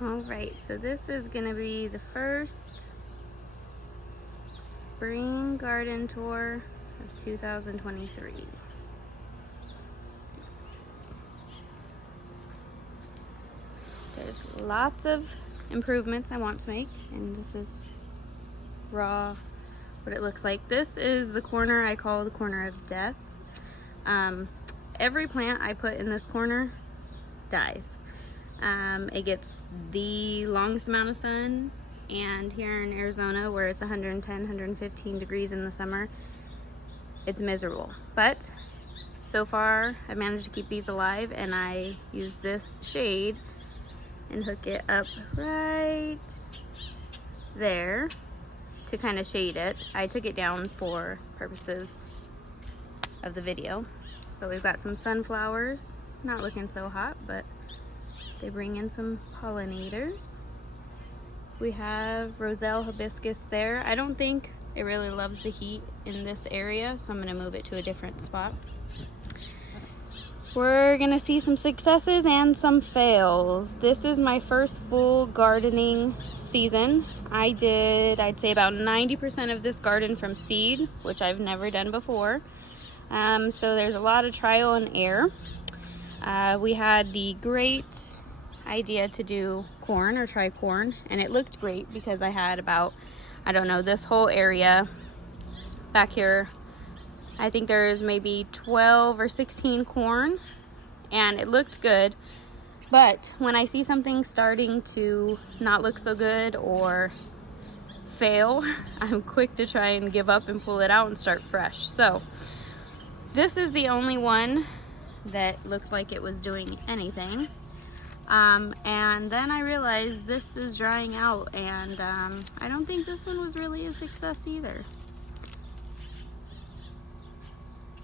All right, so this is gonna be the first spring garden tour of 2023. There's lots of improvements I want to make, and this is raw what it looks like. This is the corner I call the corner of death. Every plant I put in this corner dies. It gets the longest amount of sun, and here in Arizona where it's 110, 115 degrees in the summer, it's miserable. But so far I've managed to keep these alive, and I use this shade and hook it up right there to kind of shade it. I took it down for purposes of the video. But we've got some sunflowers, not looking so hot, but they bring in some pollinators. We have Roselle hibiscus there. I don't think it really loves the heat in this area, so I'm gonna move it to a different spot. We're gonna see some successes and some fails. This is my first full gardening season. I did, I'd say about 90% of this garden from seed, which I've never done before. So there's a lot of trial and error. We had the great idea to do corn, or try corn, and it looked great because I had about, I don't know, this whole area back here, I think there's maybe 12 or 16 corn, and it looked good. But when I see something starting to not look so good or fail, I'm quick to try and give up and pull it out and start fresh. So this is the only one that looks like it was doing anything. And then I realized this is drying out, and I don't think this one was really a success either.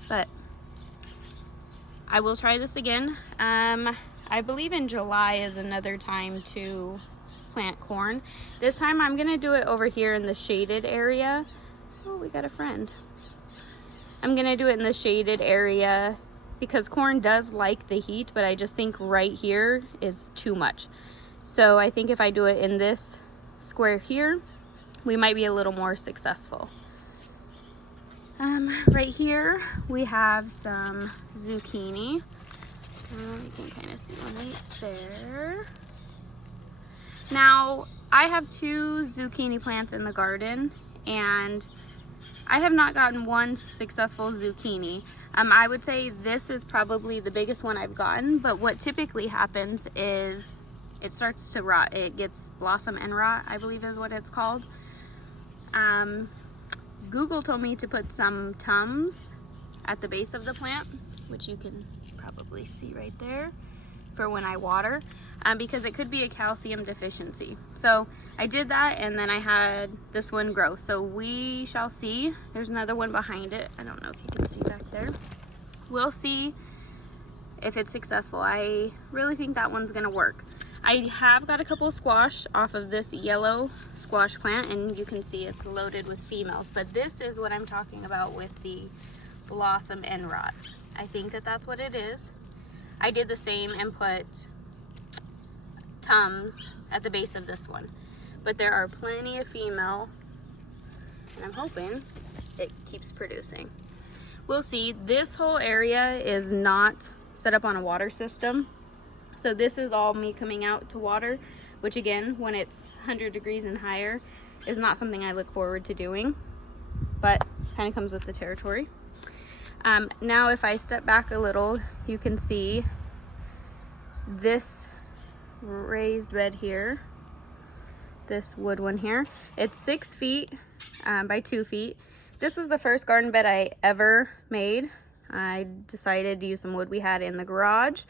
But I will try this again. I believe in July is another time to plant corn. This time I'm gonna do it over here in the shaded area. Oh, we got a friend. I'm gonna do it in the shaded area because corn does like the heat, but I just think right here is too much. So I think if I do it in this square here, we might be a little more successful. Right here we have some zucchini. You can kind of see one right there. Now I have 2 zucchini plants in the garden, and I have not gotten one successful zucchini. I would say this is probably the biggest one I've gotten, but what typically happens is it starts to rot. It gets blossom end rot, I believe is what it's called. Google told me to put some Tums at the base of the plant, which you can probably see right there, for when I water, because it could be a calcium deficiency. So I did that, and then I had this one grow. So we shall see. There's another one behind it. I don't know if you can see back there. We'll see if it's successful. I really think that one's gonna work. I have got a couple of squash off of this yellow squash plant, and you can see it's loaded with females, but this is what I'm talking about with the blossom end rot. I think that that's what it is. I did the same and put Tums at the base of this one, but there are plenty of female, and I'm hoping it keeps producing. We'll see. This whole area is not set up on a water system, so this is all me coming out to water, which again, when it's 100 degrees and higher, is not something I look forward to doing, but kind of comes with the territory. Now if I step back a little, you can see this raised bed here, this wood one here. It's 6 feet by 2 feet. This was the first garden bed I ever made. I decided to use some wood we had in the garage.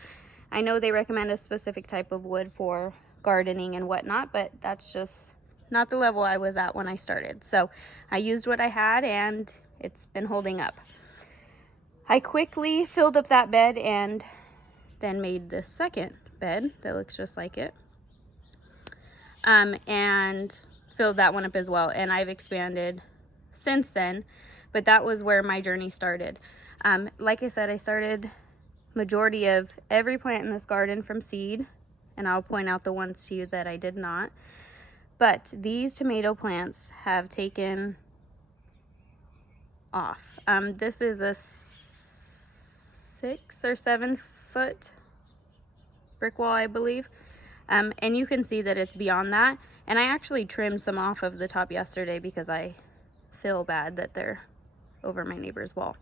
I know they recommend a specific type of wood for gardening and whatnot, but that's just not the level I was at when I started. So I used what I had, and it's been holding up. I quickly filled up that bed and then made this second bed that looks just like it, and filled that one up as well, and I've expanded since then, but that was where my journey started. Like I said, I started majority of every plant in this garden from seed, and I'll point out the ones to you that I did not. But these tomato plants have taken off. This is a 6 or 7 foot brick wall, I believe. And you can see that it's beyond that. And I actually trimmed some off of the top yesterday because I feel bad that they're over my neighbor's wall.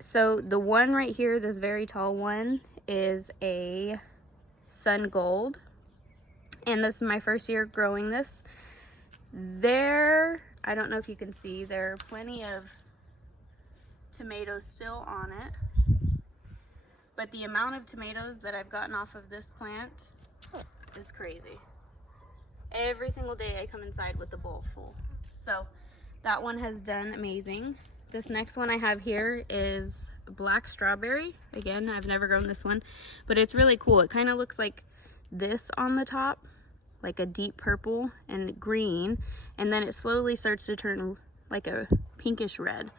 So the one right here, this very tall one, is a sun gold. And this is my first year growing this. I don't know if you can see, there are plenty of tomatoes still on it. But the amount of tomatoes that I've gotten off of this plant is crazy. Every single day I come inside with a bowl full. So that one has done amazing. This next one I have here is black strawberry. Again, I've never grown this one, but it's really cool. It kind of looks like this on the top, like a deep purple and green, and then it slowly starts to turn like a pinkish red.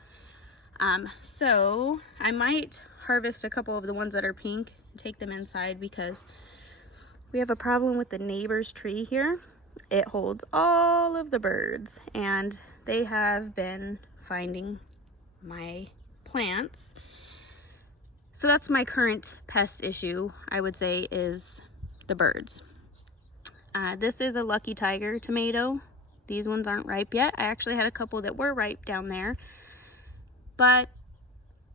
So I might harvest a couple of the ones that are pink and take them inside because we have a problem with the neighbor's tree here. It holds all of the birds and they have been finding my plants. So that's my current pest issue, I would say, is the birds. This is a Lucky Tiger tomato. These ones aren't ripe yet. I actually had a couple that were ripe down there, but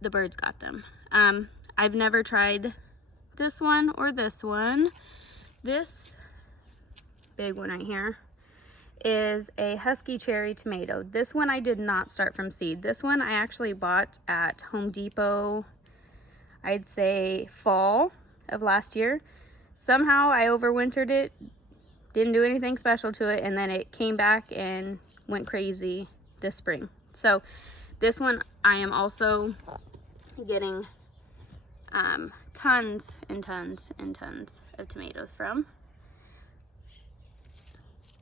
the birds got them. I've never tried this one or this one. This big one right here is a Husky Cherry tomato. This one I did not start from seed. This one I actually bought at Home Depot, I'd say fall of last year. Somehow I overwintered it, didn't do anything special to it, and then it came back and went crazy this spring. So this one I am also getting tons and tons and tons of tomatoes from.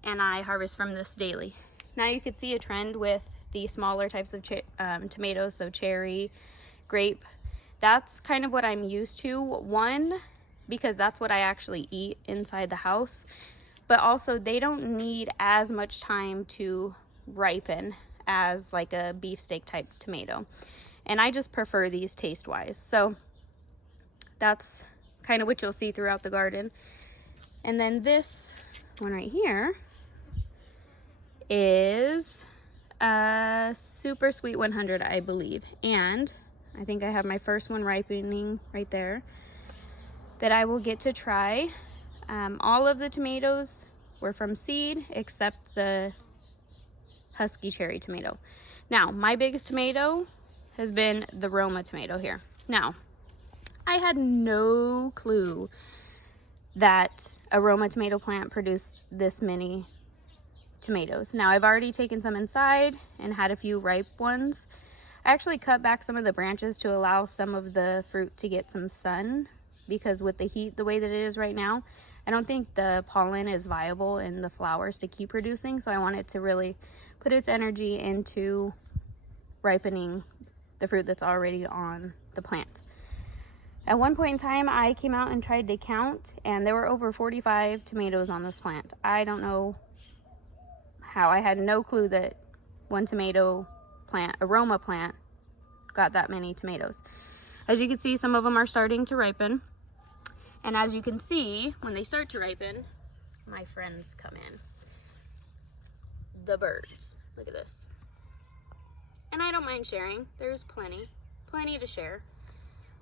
And I harvest from this daily. Now you could see a trend with the smaller types of tomatoes, so cherry, grape. That's kind of what I'm used to. One, because that's what I actually eat inside the house, but also they don't need as much time to ripen as like a beefsteak type tomato. And I just prefer these taste-wise. So that's kind of what you'll see throughout the garden. And then this one right here is a Super Sweet 100, I believe. And I think I have my first one ripening right there that I will get to try. All of the tomatoes were from seed except the Husky Cherry tomato. Now, my biggest tomato has been the Roma tomato here. Now, I had no clue that a Roma tomato plant produced this many tomatoes. Now, I've already taken some inside and had a few ripe ones. I actually cut back some of the branches to allow some of the fruit to get some sun, because with the heat the way that it is right now, I don't think the pollen is viable in the flowers to keep producing. So I wanted to really put its energy into ripening the fruit that's already on the plant. At one point in time, I came out and tried to count, and there were over 45 tomatoes on this plant. I don't know how. I had no clue that one tomato plant, a Roma plant, got that many tomatoes. As you can see, some of them are starting to ripen. And as you can see, when they start to ripen, my friends come in. The birds. Look at this. And I don't mind sharing. There's plenty to share.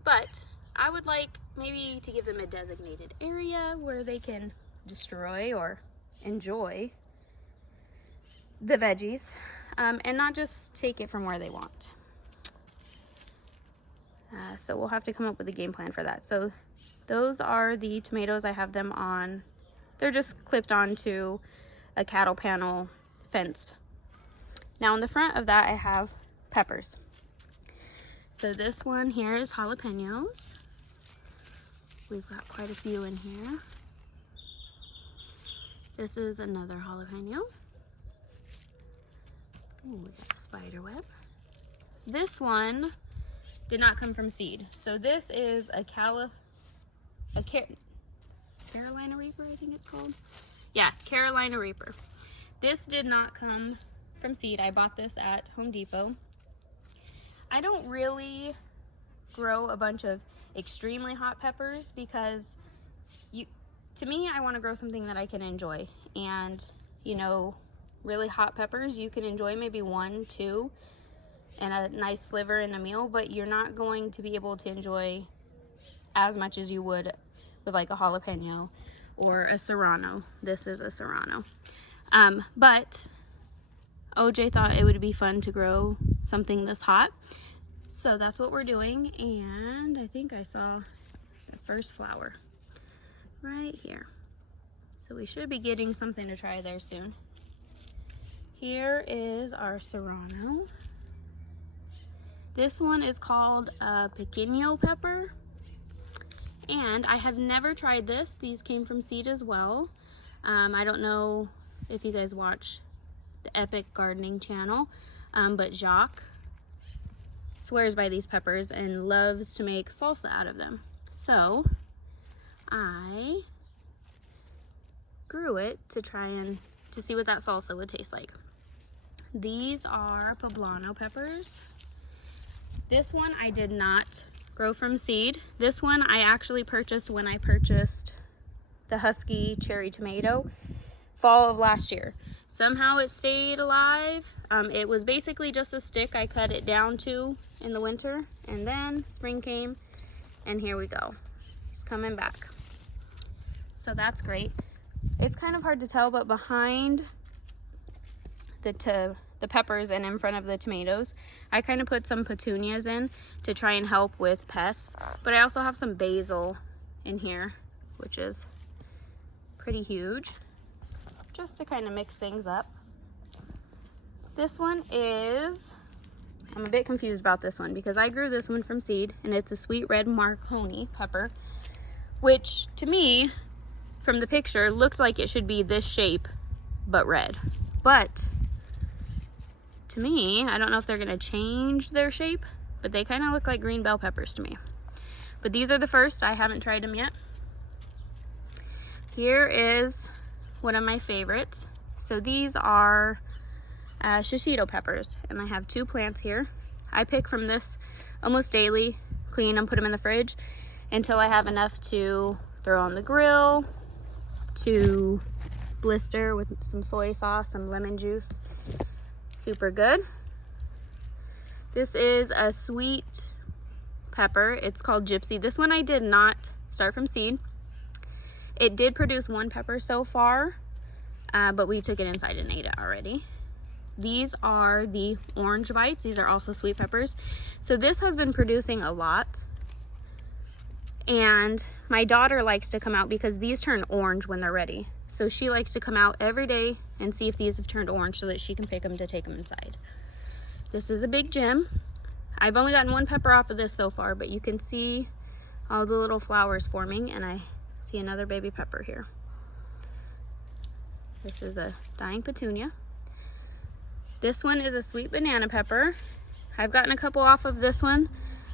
But I would like maybe to give them a designated area where they can destroy or enjoy the veggies, and not just take it from where they want. So we'll have to come up with a game plan for that. So those are the tomatoes. I have them on, they're just clipped onto a cattle panel fence. Now on the front of that I have peppers. So this one here is jalapenos. We've got quite a few in here. This is another jalapeno. Ooh, we got a spider web. This one did not come from seed. So this is a Carolina Reaper, I think it's called. Yeah, Carolina Reaper. This did not come from seed. I bought this at Home Depot. I don't really grow a bunch of extremely hot peppers because to me, I want to grow something that I can enjoy. And, you know, really hot peppers, you can enjoy maybe 1, 2, and a nice sliver in a meal, but you're not going to be able to enjoy as much as you would with like a jalapeno or a serrano. This is a serrano. But OJ thought it would be fun to grow something this hot. So that's what we're doing. And I think I saw the first flower right here. So we should be getting something to try there soon. Here is our serrano. This one is called a pequeño pepper. And I have never tried this. These came from seed as well. I don't know if you guys watch the Epic Gardening channel, but Jacques swears by these peppers and loves to make salsa out of them. So I grew it to try and to see what that salsa would taste like. These are poblano peppers. This one I did not grow from seed. This one I actually purchased when I purchased the Husky cherry tomato fall of last year. Somehow it stayed alive. It was basically just a stick I cut it down to in the winter, and then spring came and here we go. It's coming back. So that's great. It's kind of hard to tell, but behind the peppers and in front of the tomatoes, I kind of put some petunias in to try and help with pests. But I also have some basil in here, which is pretty huge, just to kind of mix things up. This one is, I'm a bit confused about this one because I grew this one from seed, and it's a sweet red Marconi pepper, which to me, from the picture, looks like it should be this shape, but red. But to me, I don't know if they're gonna change their shape, but they kind of look like green bell peppers to me. But these are the first. I haven't tried them yet. Here is one of my favorites. So these are shishito peppers, and I have 2 plants here. I pick from this almost daily, clean them, put them in the fridge until I have enough to throw on the grill, to blister with some soy sauce, some lemon juice. Super good. This is a sweet pepper. It's called Gypsy. This one I did not start from seed. It did produce 1 pepper so far, but we took it inside and ate it already. These are the orange bites. These are also sweet peppers. So this has been producing a lot. And my daughter likes to come out because these turn orange when they're ready. So she likes to come out every day and see if these have turned orange so that she can pick them to take them inside. This is a big gem. I've only gotten 1 pepper off of this so far, but you can see all the little flowers forming, and I see another baby pepper here. This is a dying petunia. This one is a sweet banana pepper. I've gotten a couple off of this one,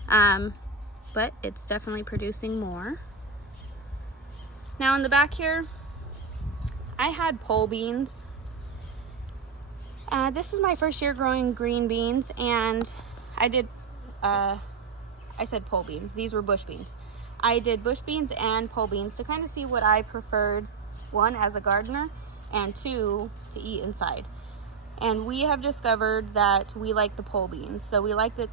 but it's definitely producing more. Now in the back here, I had pole beans. This is my first year growing green beans, and I did, I said pole beans. These were bush beans. I did bush beans and pole beans to kind of see what I preferred, 1, as a gardener, and 2, to eat inside. And we have discovered that we like the pole beans. So we like that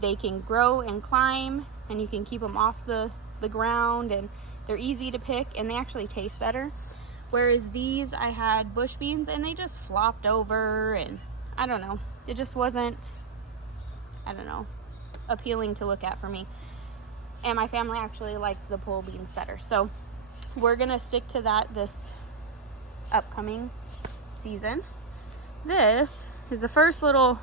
they can grow and climb, and you can keep them off the ground, and they're easy to pick, and they actually taste better. Whereas these, I had bush beans and they just flopped over, and I don't know, it just wasn't, I don't know, appealing to look at for me. And my family actually liked the pole beans better. So we're gonna stick to that this upcoming season. This is the first little,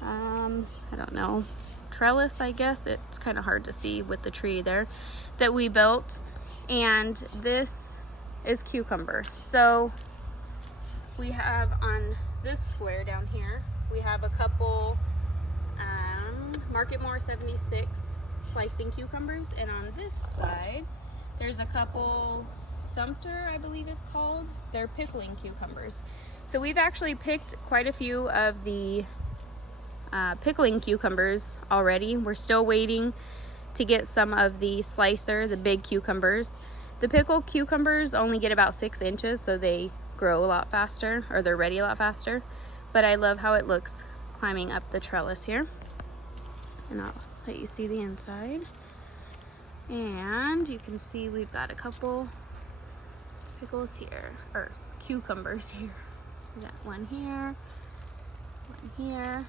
I don't know, trellis, I guess. It's kind of hard to see with the tree there, that we built. And this is cucumber. So we have on this square down here, we have a couple Market More 76 slicing cucumbers, and on this side There's a couple Sumter, I believe it's called. They're pickling cucumbers. So we've actually picked quite a few of the pickling cucumbers already. We're still waiting to get some of the slicer, the big cucumbers. The pickled cucumbers only get about 6 inches, so they grow a lot faster, or they're ready a lot faster. But I love how it looks climbing up the trellis here. And I'll let you see the inside. And you can see we've got a couple pickles here, or cucumbers here. We got one here, one here.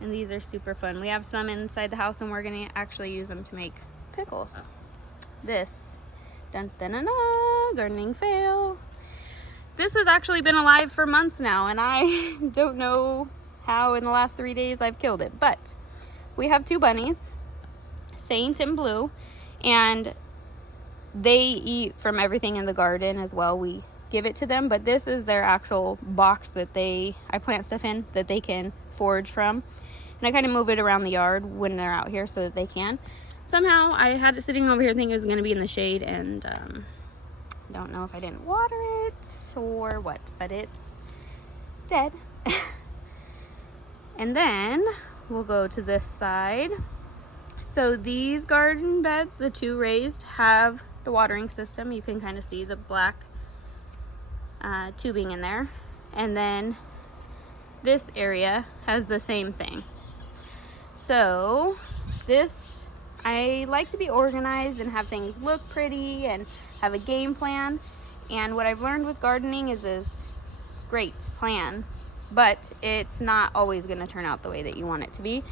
And these are super fun. We have some inside the house and we're gonna actually use them to make pickles. This, dun dun dun dun, gardening fail. This has actually been alive for months now and I don't know how in the last 3 days I've killed it. But we have 2 bunnies, Saint and Blue, and they eat from everything in the garden as well. We give it to them, but this is their actual box that I plant stuff in that they can forage from. And I kind of move it around the yard when they're out here so that they can. Somehow I had it sitting over here thinking it was going to be in the shade, and don't know if I didn't water it or what, but it's dead. And then we'll go to this side. So these garden beds, the 2 raised, have the watering system. You can kind of see the black tubing in there. And then this area has the same thing. So this, I like to be organized and have things look pretty and have a game plan. And what I've learned with gardening is great plan, but it's not always going to turn out the way that you want it to be.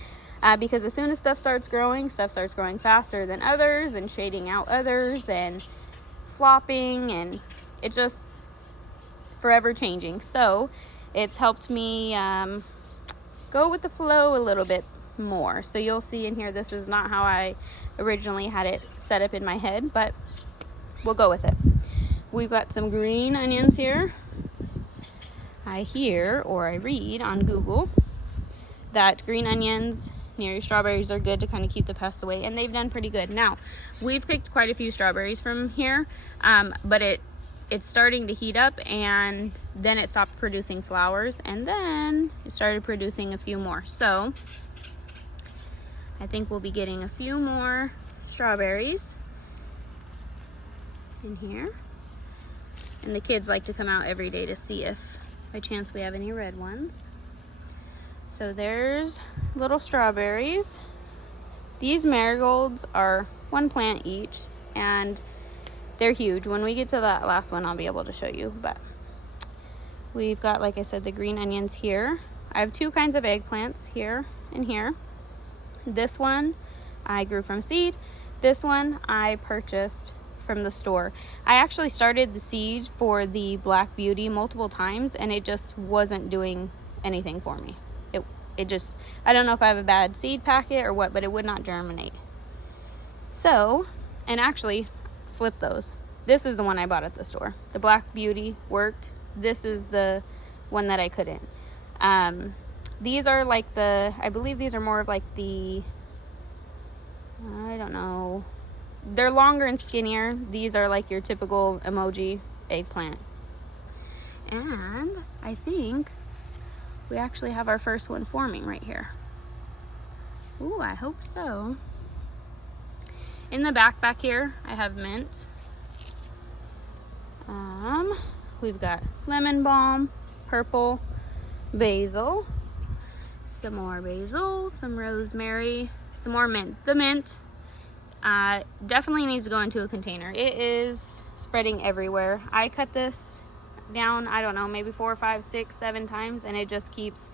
Because as soon as stuff starts growing faster than others and shading out others and flopping, and it just forever changing. So it's helped me go with the flow a little bit more. So you'll see in here, this is not how I originally had it set up in my head, but we'll go with it. We've got some green onions here. I hear, or I read on Google, that green onions near your strawberries are good to kind of keep the pests away, and they've done pretty good. Now, we've picked quite a few strawberries from here, but it's starting to heat up, and then it stopped producing flowers, and then it started producing a few more. So I think we'll be getting a few more strawberries in here. And the kids like to come out every day to see if by chance we have any red ones. So there's little strawberries. These marigolds are 1 plant each, and they're huge. When we get to that last one, I'll be able to show you. But we've got, like I said, the green onions here. I have 2 kinds of eggplants here and here. This one I grew from seed. This one I purchased from the store. I actually started the seed for the Black Beauty multiple times, and it just wasn't doing anything for me. It just, I don't know if I have a bad seed packet or what, but it would not germinate. So, and actually flip those. This is the one I bought at the store. The Black Beauty worked. This is the one that I couldn't. These are like I believe these are more of like the, I don't know. They're longer and skinnier. These are like your typical emoji eggplant. And I think we actually have our first one forming right here. Ooh, I hope so. In the back here, I have mint. We've got lemon balm, purple, basil, some more basil, some rosemary, some more mint. The mint definitely needs to go into a container. It is spreading everywhere. I cut this down, I don't know, maybe 4, 5, 6, 7 times, and it just keeps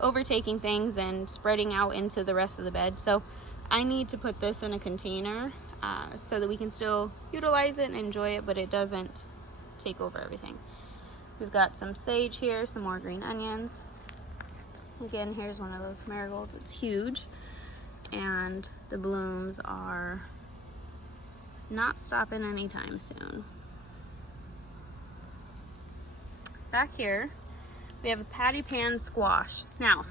overtaking things and spreading out into the rest of the bed. So I need to put this in a container so that we can still utilize it and enjoy it, but it doesn't take over everything. We've got some sage here, some more green onions. Again, here's one of those marigolds. It's huge, and the blooms are not stopping anytime soon. Back here, we have a patty pan squash. Now,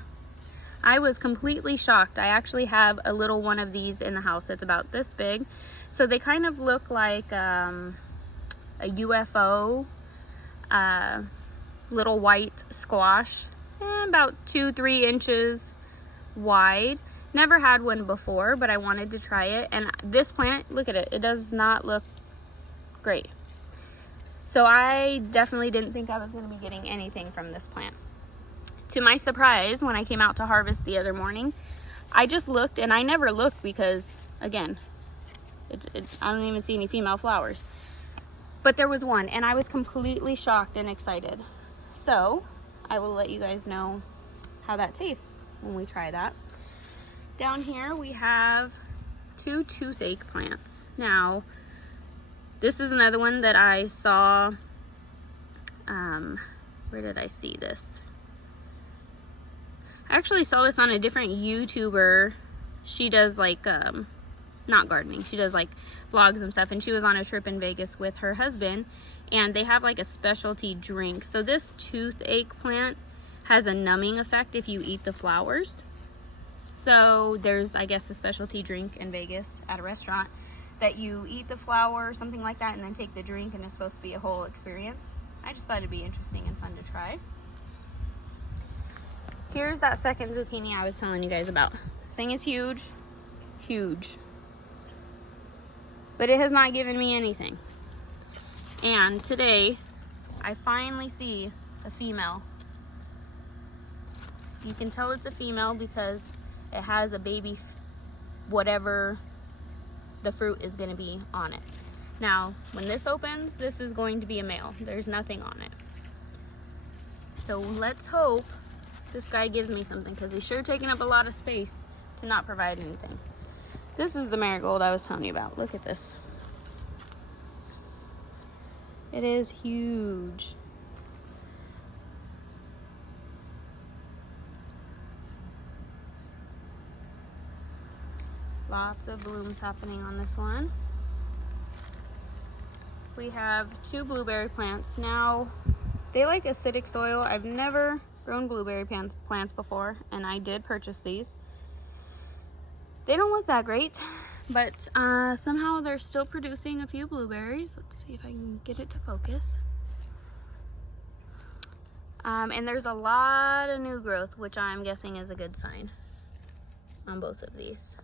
I was completely shocked. I actually have a little one of these in the house. It's about this big. So they kind of look like a UFO, little white squash, about 2-3 inches wide. Never had one before, but I wanted to try it. And this plant, look at it, it does not look great. So I definitely didn't think I was going to be getting anything from this plant. To my surprise, when I came out to harvest the other morning, I just looked, and I never looked because, again, I don't even see any female flowers. But there was one, and I was completely shocked and excited. So I will let you guys know how that tastes when we try that. Down here we have 2 toothache plants. Now, this is another one that I saw, where did I see this? I actually saw this on a different YouTuber. She does like, not gardening, she does like vlogs and stuff, and she was on a trip in Vegas with her husband, and they have like a specialty drink. So this toothache plant has a numbing effect if you eat the flowers. So there's, I guess, a specialty drink in Vegas at a restaurant that you eat the flower or something like that and then take the drink, and it's supposed to be a whole experience. I just thought it'd be interesting and fun to try. Here's that second zucchini I was telling you guys about. This thing is huge, huge. But it has not given me anything. And today, I finally see a female. You can tell it's a female because it has a baby, whatever the fruit is going to be on it. Now, when this opens, this is going to be a male. There's nothing on it. So let's hope this guy gives me something, because he's sure taking up a lot of space to not provide anything. This is the marigold I was telling you about. Look at this. It is huge. Lots of blooms happening on this one. We have 2 blueberry plants. Now, they like acidic soil. I've never grown blueberry plants before, and I did purchase these. They don't look that great, but somehow they're still producing a few blueberries. Let's see if I can get it to focus. And there's a lot of new growth, which I'm guessing is a good sign on both of these.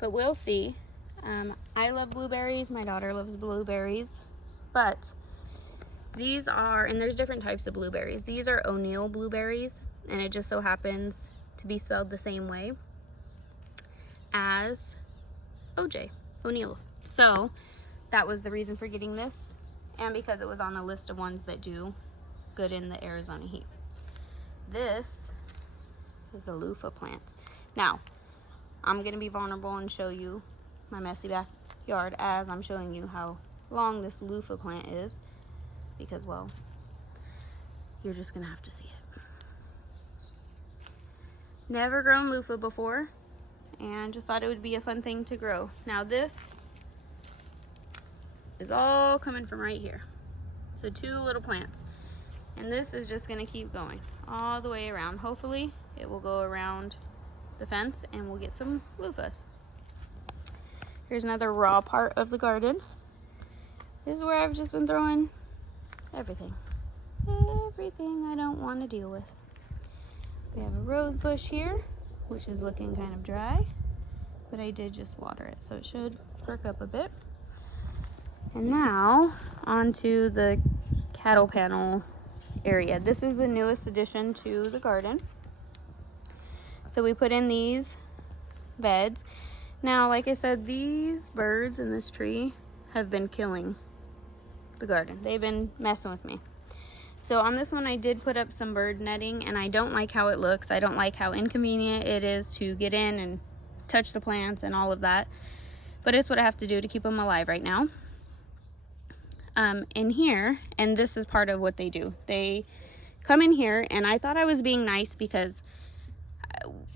But we'll see. I love blueberries. My daughter loves blueberries. But these are, and there's different types of blueberries. These are O'Neill blueberries, and it just so happens to be spelled the same way as OJ, O'Neill. So that was the reason for getting this, and because it was on the list of ones that do good in the Arizona heat. This is a loofah plant. Now, I'm gonna be vulnerable and show you my messy backyard as I'm showing you how long this loofah plant is, because, well, you're just gonna have to see it. Never grown loofah before, and just thought it would be a fun thing to grow. Now this is all coming from right here. So 2 little plants, and this is just gonna keep going all the way around. Hopefully it will go around the fence and we'll get some loofahs. Here's another raw part of the garden. This is where I've just been throwing everything I don't want to deal with. We have a rose bush here, which is looking kind of dry, but I did just water it, so it should perk up a bit. And now onto the cattle panel area. This is the newest addition to the garden. So we put in these beds. Now, like I said, these birds in this tree have been killing the garden. They've been messing with me. So on this one, I did put up some bird netting, and I don't like how it looks. I don't like how inconvenient it is to get in and touch the plants and all of that. But it's what I have to do to keep them alive right now. In here, and this is part of what they do. They come in here, and I thought I was being nice because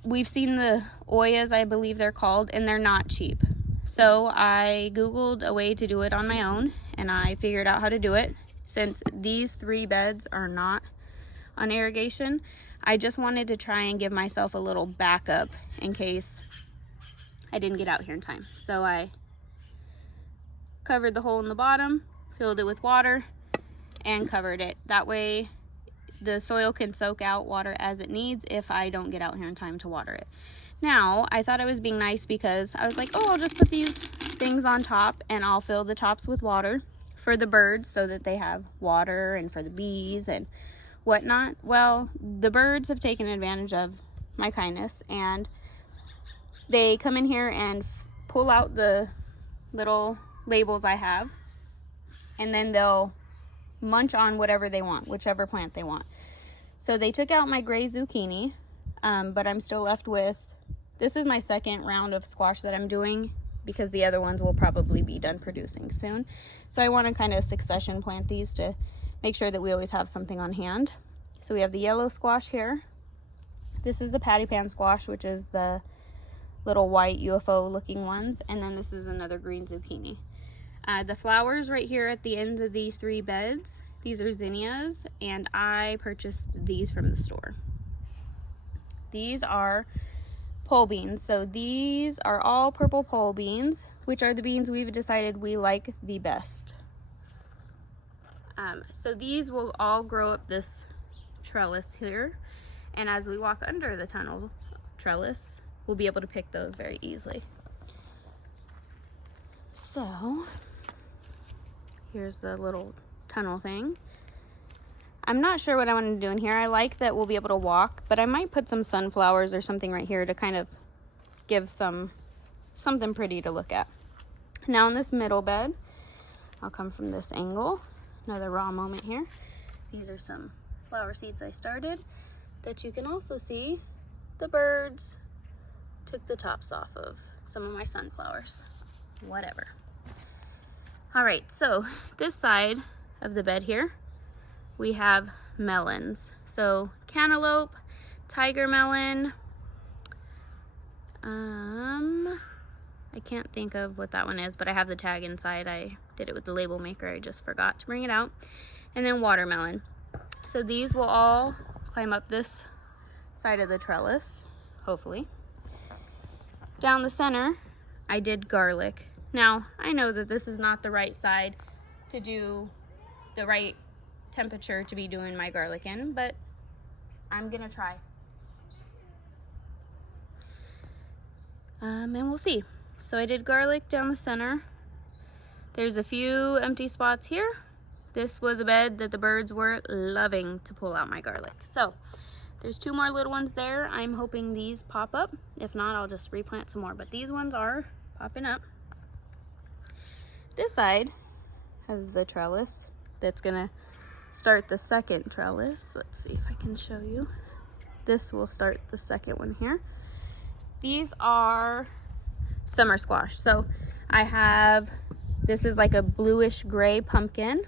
we've seen the Oyas, I believe they're called, and they're not cheap. So I Googled a way to do it on my own, and I figured out how to do it. Since these 3 beds are not on irrigation. I just wanted to try and give myself a little backup in case I didn't get out here in time. So I covered the hole in the bottom, filled it with water, and covered it. That way the soil can soak out water as it needs if I don't get out here in time to water it. Now, I thought I was being nice because I was like, oh, I'll just put these things on top and I'll fill the tops with water for the birds so that they have water, and for the bees and whatnot. Well, the birds have taken advantage of my kindness, and they come in here and pull out the little labels I have, and then they'll munch on whatever they want, whichever plant they want. So they took out my gray zucchini, but I'm still left with, this is my second round of squash that I'm doing because the other ones will probably be done producing soon. So I want to kind of succession plant these to make sure that we always have something on hand. So we have the yellow squash here. This is the patty pan squash, which is the little white UFO looking ones. And then this is another green zucchini. The flowers right here at the end of these three beds, these are zinnias, and I purchased these from the store. These are pole beans. So these are all purple pole beans, which are the beans we've decided we like the best. So these will all grow up this trellis here, and as we walk under the tunnel trellis, we'll be able to pick those very easily. So here's the little tunnel thing. I'm not sure what I want to do in here. I like that we'll be able to walk, but I might put some sunflowers or something right here to kind of give something pretty to look at. Now in this middle bed, I'll come from this angle. Another raw moment here. These are some flower seeds I started that you can also see the birds took the tops off of some of my sunflowers. Whatever. All right, so this side of the bed here, we have melons. So cantaloupe, tiger melon, I can't think of what that one is, but I have the tag inside. I did it with the label maker. I just forgot to bring it out. And then watermelon. So these will all climb up this side of the trellis, hopefully. Down the center, I did garlic. Now, I know that this is not the right side to do the right temperature to be doing my garlic in, but I'm gonna try. And we'll see. So I did garlic down the center. There's a few empty spots here. This was a bed that the birds were loving to pull out my garlic. So there's two more little ones there. I'm hoping these pop up. If not, I'll just replant some more, but these ones are popping up. This side of the trellis, that's gonna start the second trellis. Let's see if I can show you. This will start the second one here. These are summer squash. So I have, this is like a bluish gray pumpkin.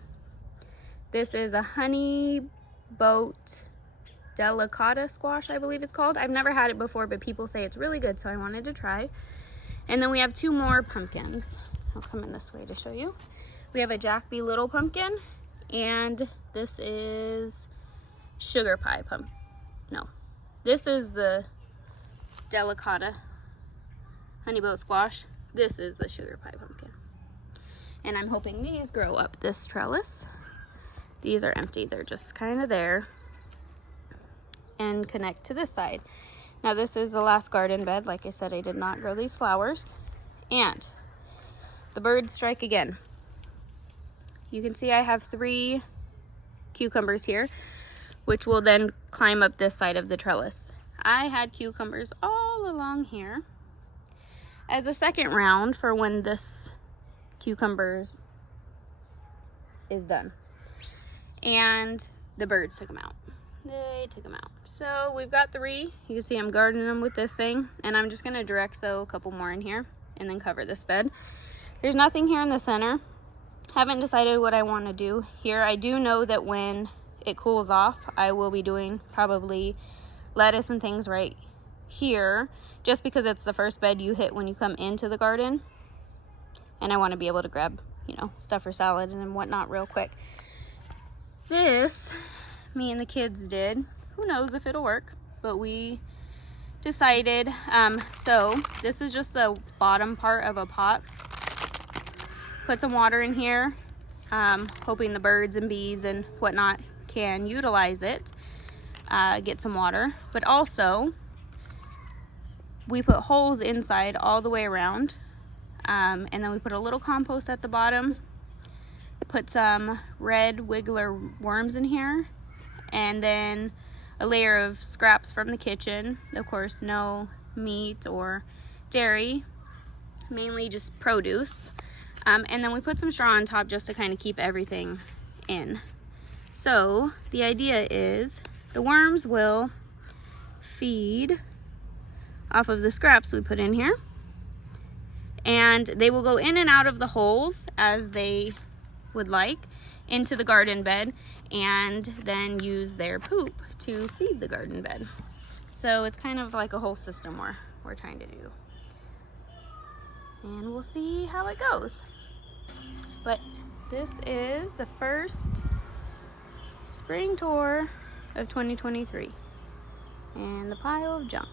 This is a honey boat delicata squash, I believe it's called. I've never had it before, but people say it's really good, so I wanted to try. And then we have two more pumpkins. I'll come in this way to show you. We have a Jack B. Little pumpkin, and this is sugar pie pumpkin. No, this is the delicata honey boat squash. This is the sugar pie pumpkin. And I'm hoping these grow up this trellis. These are empty, they're just kind of there and connect to this side. Now this is the last garden bed. Like I said, I did not grow these flowers. And the birds strike again. You can see I have 3 cucumbers here, which will then climb up this side of the trellis. I had cucumbers all along here as a second round for when this cucumbers is done. And the birds took them out. They took them out. So we've got 3. You can see I'm gardening them with this thing, and I'm just gonna direct sow a couple more in here and then cover this bed. There's nothing here in the center. Haven't decided what I want to do here. I do know that when it cools off, I will be doing probably lettuce and things right here, just because it's the first bed you hit when you come into the garden, and I want to be able to grab, you know, stuff for salad and whatnot real quick. This me and the kids did. Who knows if it'll work, but we decided. So this is just the bottom part of a pot. Put some water in here, hoping the birds and bees and whatnot can utilize it, get some water. But also, we put holes inside all the way around, and then we put a little compost at the bottom, put some red wiggler worms in here, and then a layer of scraps from the kitchen. Of course, no meat or dairy, mainly just produce. And then we put some straw on top just to kind of keep everything in. So the idea is the worms will feed off of the scraps we put in here, and they will go in and out of the holes as they would like into the garden bed, and then use their poop to feed the garden bed. So it's kind of like a whole system we're trying to do, and we'll see how it goes. But this is the first spring tour of 2023 and the pile of junk.